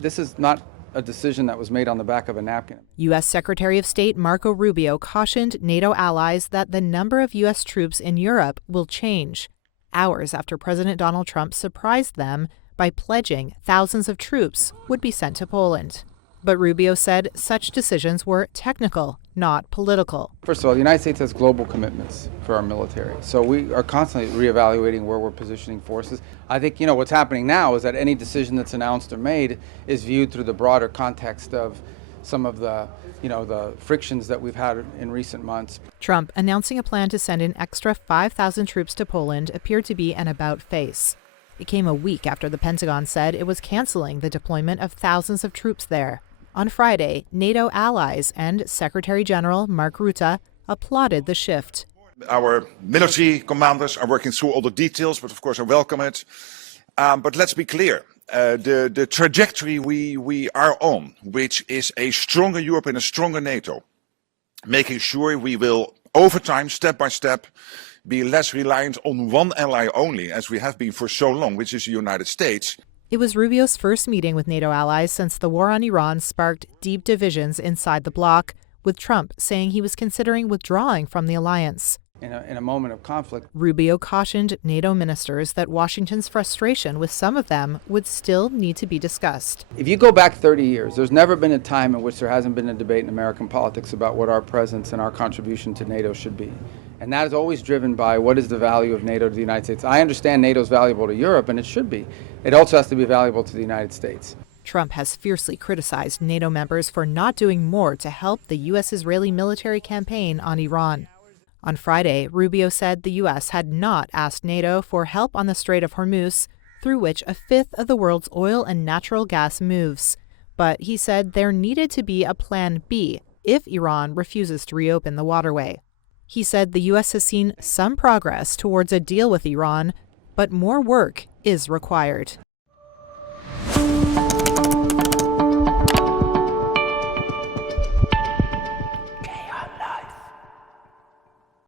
This is not a decision that was made on the back of a napkin. U.S. Secretary of State Marco Rubio cautioned NATO allies that the number of U.S. troops in Europe will change, hours after President Donald Trump surprised them by pledging thousands of troops would be sent to Poland. But Rubio said such decisions were technical, not political. First of all, the United States has global commitments for our military. So we are constantly reevaluating where we're positioning forces. I think, what's happening now is that any decision that's announced or made is viewed through the broader context of some of the frictions that we've had in recent months. Trump announcing a plan to send an extra 5,000 troops to Poland appeared to be an about-face. It came a week after the Pentagon said it was canceling the deployment of thousands of troops there. On Friday, NATO allies and Secretary General Mark Rutte applauded the shift. Our military commanders are working through all the details, but of course I welcome it. But let's be clear, the trajectory we are on, which is a stronger Europe and a stronger NATO, making sure we will, over time, step by step, be less reliant on one ally only, as we have been for so long, which is the United States. It was Rubio's first meeting with NATO allies since the war on Iran sparked deep divisions inside the bloc, with Trump saying he was considering withdrawing from the alliance. In a moment of conflict, Rubio cautioned NATO ministers that Washington's frustration with some of them would still need to be discussed. if you go back 30 years, there's never been a time in which there hasn't been a debate in American politics about what our presence and our contribution to NATO should be. And that is always driven by what is the value of NATO to the United States. I understand NATO is valuable to Europe, and it should be. It also has to be valuable to the United States. Trump has fiercely criticized NATO members for not doing more to help the U.S.-Israeli military campaign on Iran. On Friday, Rubio said the U.S. had not asked NATO for help on the Strait of Hormuz, through which a fifth of the world's oil and natural gas moves. But he said there needed to be a plan B if Iran refuses to reopen the waterway. He said the U.S. has seen some progress towards a deal with Iran, but more work is required.